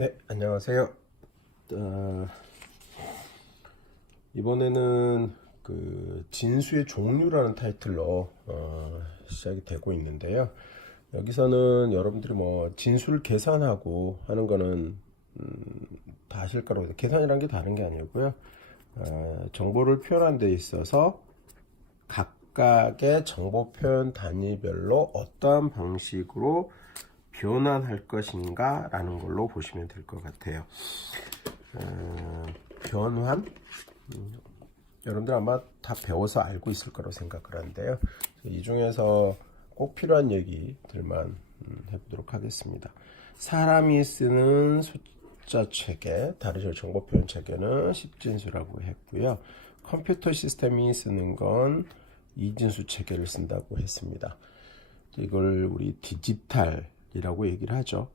네, 안녕하세요. 어, 이번에는 그 진수의 종류라는 타이틀로 시작이 되고 있는데요. 여기서는 여러분들이 뭐 진수를 계산하고 하는 거는 다 아실 거라고 계산이란 게 다른 게 아니고요. 정보를 표현하는 데 있어서 각각의 정보 표현 단위별로 어떠한 방식으로 변환할 것인가 라는 걸로 보시면 될 것 같아요. 변환? 여러분들 아마 다 배워서 알고 있을 거라고 생각을 하는데요. 이 중에서 꼭 필요한 얘기들만 해보도록 하겠습니다. 사람이 쓰는 숫자 체계, 다르죠. 정보 표현 체계는 십진수라고 했고요. 컴퓨터 시스템이 쓰는 건 이진수 체계를 쓴다고 했습니다. 이걸 우리 디지털이라고 얘기를 하죠.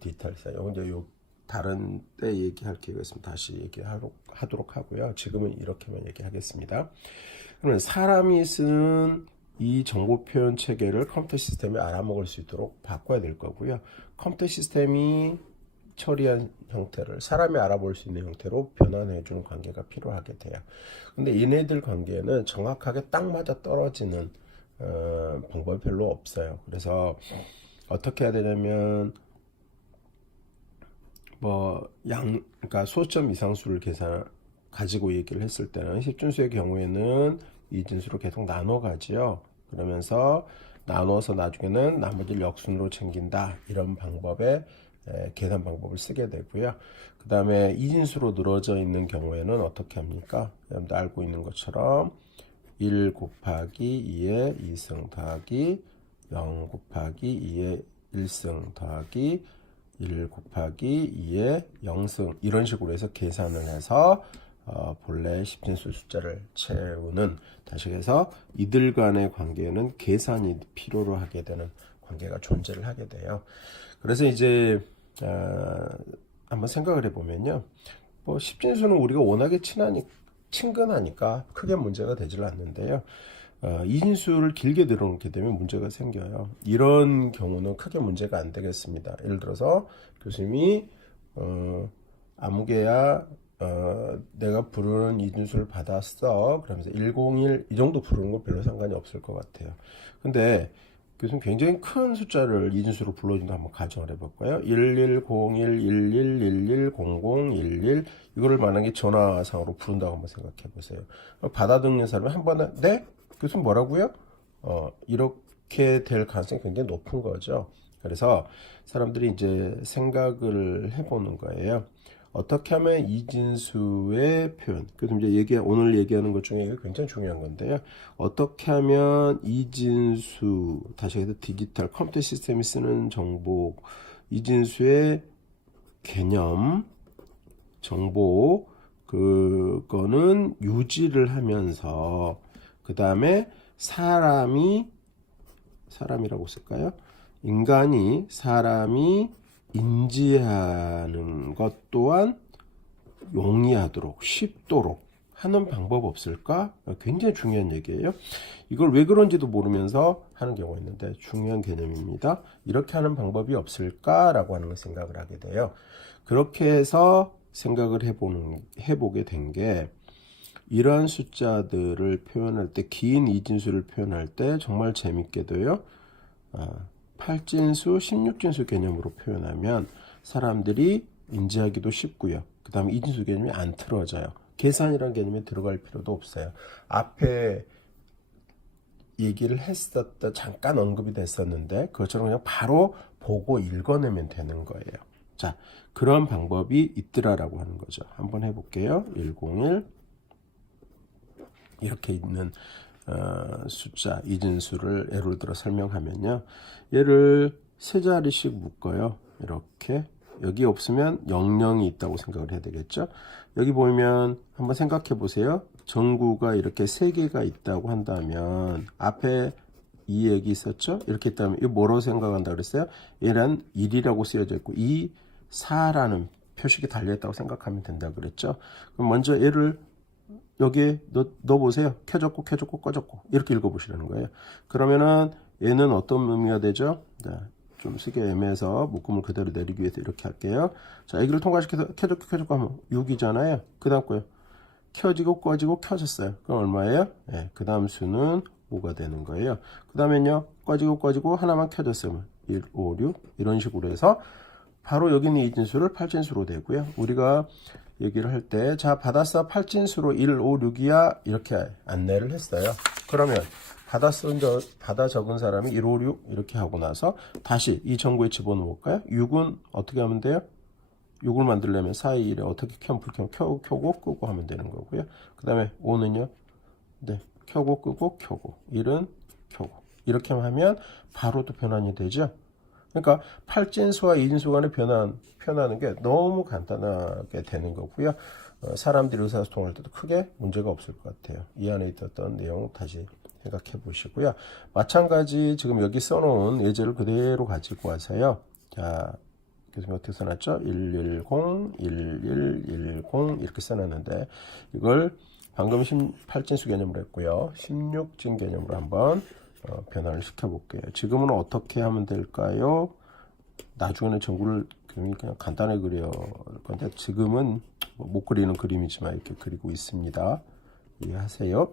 디지털 사용. 이제 요 다른 때 얘기할 기회가 있으면 다시 얘기하도록 하고요. 지금은 이렇게만 얘기하겠습니다. 그러면 사람이 쓰는 이 정보 표현 체계를 컴퓨터 시스템이 알아먹을 수 있도록 바꿔야 될 거고요. 컴퓨터 시스템이 처리한 형태를 사람이 알아볼 수 있는 형태로 변환해 주는 관계가 필요하게 돼요. 근데 얘네들 관계는 정확하게 딱 맞아 떨어지는 방법이 별로 없어요. 그래서 어떻게 해야 되냐면 그러니까 소점 이상수를 가지고 얘기를 했을 때는 십진수의 경우에는 이진수로 계속 나눠 가지요. 그러면서 나눠서 나중에는 나머지를 역순으로 챙긴다. 이런 방법의 계산 방법을 쓰게 되고요. 그 다음에 이진수로 늘어져 있는 경우에는 어떻게 합니까? 여러분들 알고 있는 것처럼 1 곱하기 2의 2승 더하기 0 곱하기 2의 1승 더하기 1 곱하기 2의 0승 이런 식으로 해서 계산을 해서 본래 십진수 숫자를 채우는, 다시 해서 이들 간의 관계는 계산이 필요로 하게 되는 관계가 존재를 하게 돼요. 그래서 이제 한번 생각을 해보면요, 뭐 십진수는 우리가 워낙에 친근하니까 크게 문제가 되질 않는데요. 이진수를 길게 늘어놓게 되면 문제가 생겨요. 이런 경우는 크게 문제가 안 되겠습니다. 예를 들어서 교수님이 아무개야 내가 부르는 이진수를 받았어. 그러면서 101 이 정도 부르는 건 별로 상관이 없을 것 같아요. 근데 교수님 굉장히 큰 숫자를 이진수로 불러준다 한번 가정을 해볼까요? 1101, 11, 11, 00, 11 이거를 만약에 전화상으로 부른다고 한번 생각해 보세요. 받아 듣는 사람이 한 번에 네? 교수님 뭐라고요? 이렇게 될 가능성이 굉장히 높은 거죠. 그래서 사람들이 이제 생각을 해보는 거예요. 어떻게 하면 이진수의 표현, 그래서 이제 오늘 얘기하는 것 중에 이게 굉장히 중요한 건데요. 어떻게 하면 이진수, 다시 해서 디지털 컴퓨터 시스템이 쓰는 정보, 이진수의 개념, 정보, 그거는 유지를 하면서, 그 다음에 사람이라고 쓸까요? 사람이 인지하는 것 또한 용이하도록 쉽도록 하는 방법 없을까? 굉장히 중요한 얘기예요. 이걸 왜 그런지도 모르면서 하는 경우가 있는데 중요한 개념입니다. 이렇게 하는 방법이 없을까라고 하는 걸 생각을 하게 돼요. 그렇게 해서 생각을 해보게 된 게, 이러한 숫자들을 표현할 때, 긴 이진수를 표현할 때 정말 재밌게도요, 8진수, 16진수 개념으로 표현하면 사람들이 인지하기도 쉽고요. 그 다음에 이진수 개념이 안 틀어져요. 계산이라는 개념에 들어갈 필요도 없어요. 앞에 얘기를 잠깐 언급이 됐었는데 그것처럼 그냥 바로 보고 읽어내면 되는 거예요. 자, 그런 방법이 있더라라고 하는 거죠. 한번 해볼게요. 101 이렇게 있는 숫자 이진수를 예를 들어 설명하면요, 얘를 세 자리씩 묶어요. 이렇게 여기 없으면 00이 있다고 생각을 해야 되겠죠. 여기 보면 한번 생각해 보세요. 전구가 이렇게 세 개가 있다고 한다면 앞에 이 얘기 있었죠. 이렇게 있다면 이거 뭐라고 생각한다 그랬어요? 얘는 1이라고 쓰여져 있고 2, 4라는 표식이 달려있다고 생각하면 된다 그랬죠. 그럼 먼저 얘를 여기에 넣어보세요. 켜졌고 꺼졌고 이렇게 읽어보시라는 거예요. 그러면은 얘는 어떤 의미가 되죠? 좀 쓰기 애매해서 묶음을 그대로 내리기 위해서 이렇게 할게요. 자, 여기를 통과시켜서 켜졌고 하면 6이잖아요. 그 다음 거요. 켜지고 꺼지고 켜졌어요. 그럼 얼마예요? 네, 그 다음 수는 5가 되는 거예요. 그 다음엔요. 꺼지고 하나만 켜졌으면 1, 5, 6 이런 식으로 해서 바로 여기 있는 이진수를 8진수로 되고요. 우리가 얘기를 할 때 자 받았어 8진수로 1, 5, 6이야 이렇게 안내를 했어요. 그러면 받아 적은 사람이 1, 5, 6 이렇게 하고 나서 다시 이 정보에 집어넣을까요? 6은 어떻게 하면 돼요? 6을 만들려면 4, 2, 1에 어떻게 켜고 끄고 하면 되는 거고요. 그 다음에 5는요. 네, 켜고 끄고 켜고 1은 켜고 이렇게 하면 바로 또 변환이 되죠. 그러니까 8진수와 2진수 간의 표현하는 게 너무 간단하게 되는 거고요. 사람들이 의사소통할 때도 크게 문제가 없을 것 같아요. 이 안에 있었던 내용 다시 생각해 보시고요. 마찬가지 지금 여기 써놓은 예제를 그대로 가지고 와서요. 자, 교수님 어떻게 써놨죠? 110, 1110 이렇게 써놨는데 이걸 방금 8진수 개념으로 했고요. 16진 개념으로 한번 변화를 시켜볼게요. 지금은 어떻게 하면 될까요? 나중에는 정구를 그냥 간단하게 그려야 할 건데 지금은 못 그리는 그림이지만 이렇게 그리고 있습니다. 이해하세요?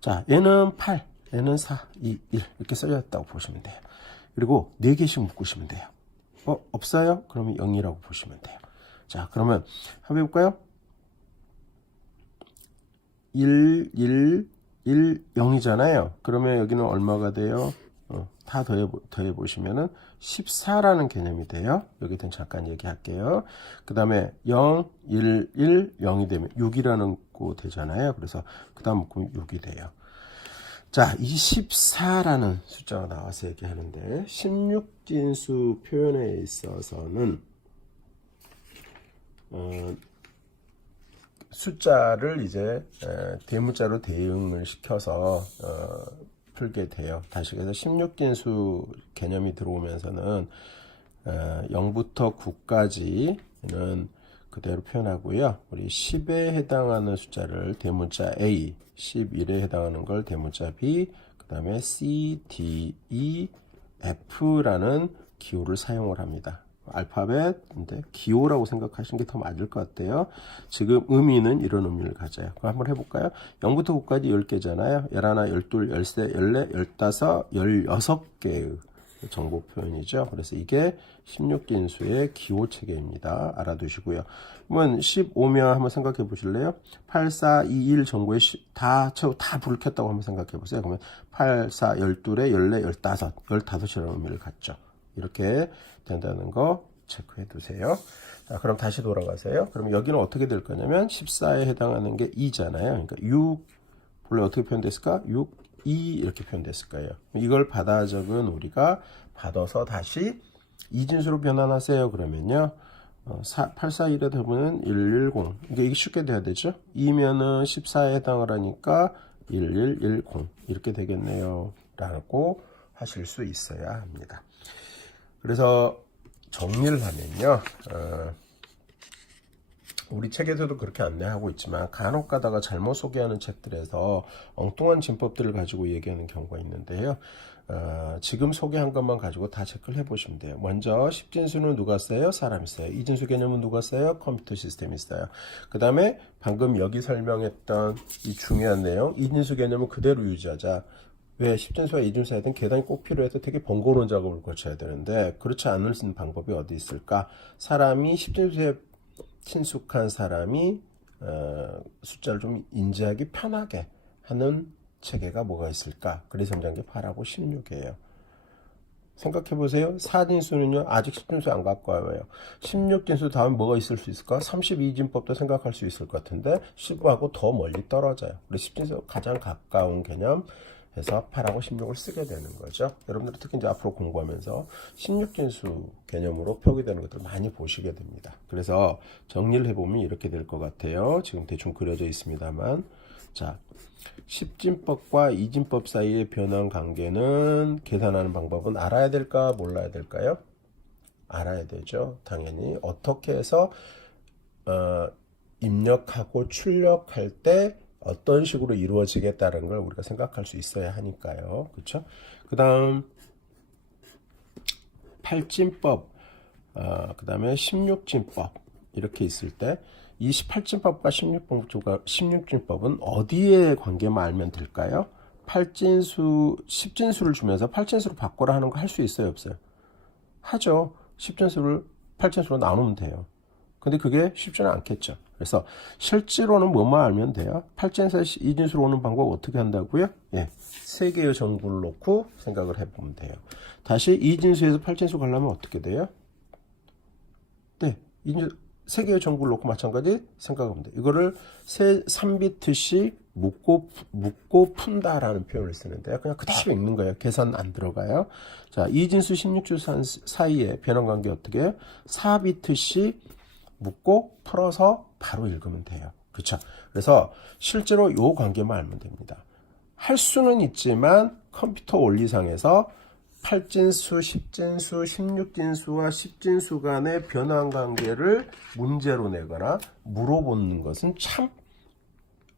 자, 얘는 8, 얘는 4, 2, 1 이렇게 써졌다고 보시면 돼요. 그리고 4개씩 묶으시면 돼요. 없어요? 그러면 0이라고 보시면 돼요. 자, 그러면 한번 해볼까요? 1, 0이잖아요. 그러면 여기는 얼마가 돼요? 다 더해 보시면은 14라는 개념이 돼요. 여기든 잠깐 얘기할게요. 그 다음에 0, 1, 0이 되면 6이라는 거 되잖아요. 그래서 그 다음 묶으면 6이 돼요. 자, 이 14라는 숫자가 나와서 얘기하는데 16진수 표현에 있어서는 숫자를 이제 대문자로 대응을 시켜서 풀게 돼요. 다시 그래서 16진수 개념이 들어오면서는 0부터 9까지는 그대로 표현하고요. 우리 10에 해당하는 숫자를 대문자 A, 11에 해당하는 걸 대문자 B, 그 다음에 C, D, E, F라는 기호를 사용을 합니다. 알파벳인데 기호라고 생각하시는 게 더 맞을 것 같아요. 지금 의미는 이런 의미를 가져요. 그럼 한번 해볼까요? 0부터 9까지 10개잖아요. 11, 12, 13, 14, 15, 16개의 정보 표현이죠. 그래서 이게 16진수의 기호 체계입니다. 알아두시고요. 그러면 15면 한번 생각해 보실래요? 8, 4, 2, 1 정보에 다 불을 켰다고 한번 생각해 보세요. 그러면 8, 4, 12에 14, 15이라는 의미를 갖죠. 이렇게 된다는 거 체크해 두세요. 자, 그럼 다시 돌아가세요. 그럼 여기는 어떻게 될 거냐면 14에 해당하는 게 2잖아요. 그러니까 6 본래 어떻게 표현됐을까? 6, 2 이렇게 표현됐을 거예요. 이걸 받아 적은 우리가 받아서 다시 이진수로 변환하세요. 그러면요. 841에 더보면 110. 이게 쉽게 돼야 되죠? 2면은 14에 해당을 하니까 1110 이렇게 되겠네요. 라고 하실 수 있어야 합니다. 그래서 정리를 하면요. 우리 책에서도 그렇게 안내하고 있지만 간혹 가다가 잘못 소개하는 책들에서 엉뚱한 진법들을 가지고 얘기하는 경우가 있는데요. 지금 소개한 것만 가지고 다 체크를 해보시면 돼요. 먼저 10진수는 누가 써요? 사람이 써요. 2진수 개념은 누가 써요? 컴퓨터 시스템이 써요. 그 다음에 방금 여기 설명했던 이 중요한 내용 2진수 개념은 그대로 유지하자. 왜 10진수와 2진수 하여튼 계단이 꼭 필요해서 되게 번거로운 작업을 거쳐야 되는데 그렇지 않을 수 있는 방법이 어디 있을까? 사람이 10진수에 친숙한 사람이 숫자를 좀 인지하기 편하게 하는 체계가 뭐가 있을까? 그래서 점장기 8하고 16이에요. 생각해보세요. 4진수는요, 아직 10진수 안 갖고 와요. 16진수 다음에 뭐가 있을 수 있을까? 32진법도 생각할 수 있을 것 같은데, 10하고 더 멀리 떨어져요. 그래서 10진수 가장 가까운 개념 해서 8하고 16을 쓰게 되는 거죠. 여러분들 특히 이제 앞으로 공부하면서 16진수 개념으로 표기되는 것들 많이 보시게 됩니다. 그래서 정리를 해보면 이렇게 될 것 같아요. 지금 대충 그려져 있습니다만. 자, 10진법과 2진법 사이의 변환 관계는 계산하는 방법은 알아야 될까 몰라야 될까요? 알아야 되죠. 당연히 어떻게 해서 입력하고 출력할 때 어떤 식으로 이루어지겠다는 걸 우리가 생각할 수 있어야 하니까요. 그렇죠? 그 다음 18진법, 그 다음에 16진법 이렇게 있을 때 28진법과 16진법은 어디에 관계만 알면 될까요? 8진수, 10진수를 주면서 8진수로 바꿔라 하는 거 할 수 있어요, 없어요? 하죠. 10진수를 8진수로 나누면 돼요. 근데 그게 쉽지는 않겠죠. 그래서 실제로는 뭐만 알면 돼요? 8진수에서 2진수로 오는 방법 어떻게 한다고요? 예, 3개의 정보를 놓고 생각을 해보면 돼요. 다시 2진수에서 8진수 가려면 어떻게 돼요? 네, 3개의 정보를 놓고 마찬가지 생각하면 돼요. 이거를 3비트씩 묶고 푼다라는 표현을 쓰는데요. 그냥 그대로 읽는 거예요. 계산 안 들어가요. 자, 2진수 16진수 사이에 변환 관계 어떻게 해요? 4비트씩 묶고 풀어서 바로 읽으면 돼요. 그렇죠? 그래서 실제로 이 관계만 알면 됩니다. 할 수는 있지만 컴퓨터 원리상에서 8진수, 10진수, 16진수와 10진수 간의 변환 관계를 문제로 내거나 물어보는 것은 참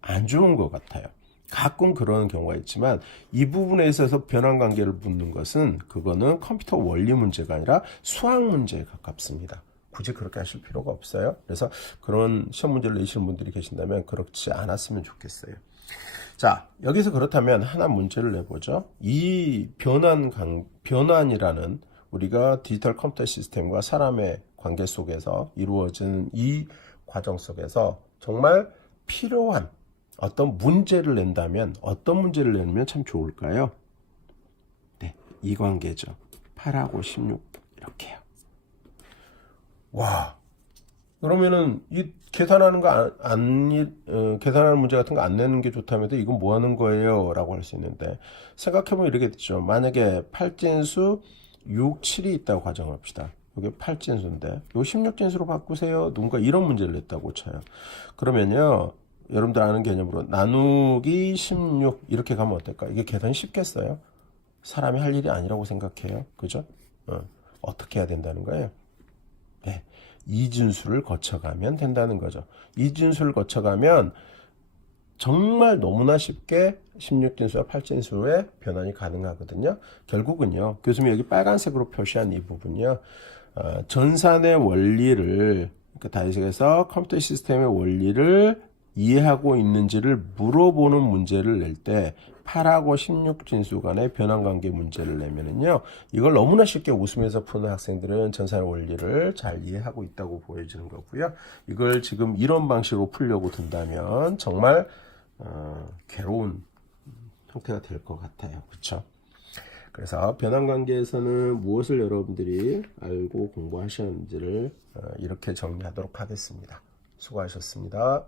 안 좋은 것 같아요. 가끔 그런 경우가 있지만 이 부분에 있어서 변환 관계를 묻는 것은 그거는 컴퓨터 원리 문제가 아니라 수학 문제에 가깝습니다. 굳이 그렇게 하실 필요가 없어요. 그래서 그런 시험 문제를 내시는 분들이 계신다면 그렇지 않았으면 좋겠어요. 자, 여기서 그렇다면 하나 문제를 내보죠. 이 변환이라는 우리가 디지털 컴퓨터 시스템과 사람의 관계 속에서 이루어진 이 과정 속에서 정말 필요한 어떤 문제를 낸다면 어떤 문제를 내면 참 좋을까요? 네, 이 관계죠. 8하고 16 이렇게요. 와, 그러면은 이 계산하는 거 계산하는 문제 같은 거 안 내는 게 좋다면서 이건 뭐 하는 거예요? 라고 할 수 있는데 생각해보면 이렇게 되죠. 만약에 8진수 6, 7이 있다고 가정합시다. 이게 8진수인데 요 16진수로 바꾸세요. 누군가 이런 문제를 냈다고 쳐요. 그러면요, 여러분들 아는 개념으로 나누기 16 이렇게 가면 어떨까? 이게 계산이 쉽겠어요? 사람이 할 일이 아니라고 생각해요. 그죠? 어떻게 해야 된다는 거예요? 네, 이진수를 거쳐가면 된다는 거죠. 이진수를 거쳐가면 정말 너무나 쉽게 16진수와 8진수의 변환이 가능하거든요. 결국은요, 교수님이 여기 빨간색으로 표시한 이 부분요, 전산의 원리를, 그러니까 다이색에서 컴퓨터 시스템의 원리를 이해하고 있는지를 물어보는 문제를 낼 때 8하고 16진수 간의 변환관계 문제를 내면은요, 이걸 너무나 쉽게 웃으면서 푸는 학생들은 전산의 원리를 잘 이해하고 있다고 보여지는 거고요. 이걸 지금 이런 방식으로 풀려고 든다면 정말 괴로운 형태가 될 것 같아요. 그렇죠? 그래서 변환관계에서는 무엇을 여러분들이 알고 공부하셨는지를 이렇게 정리하도록 하겠습니다. 수고하셨습니다.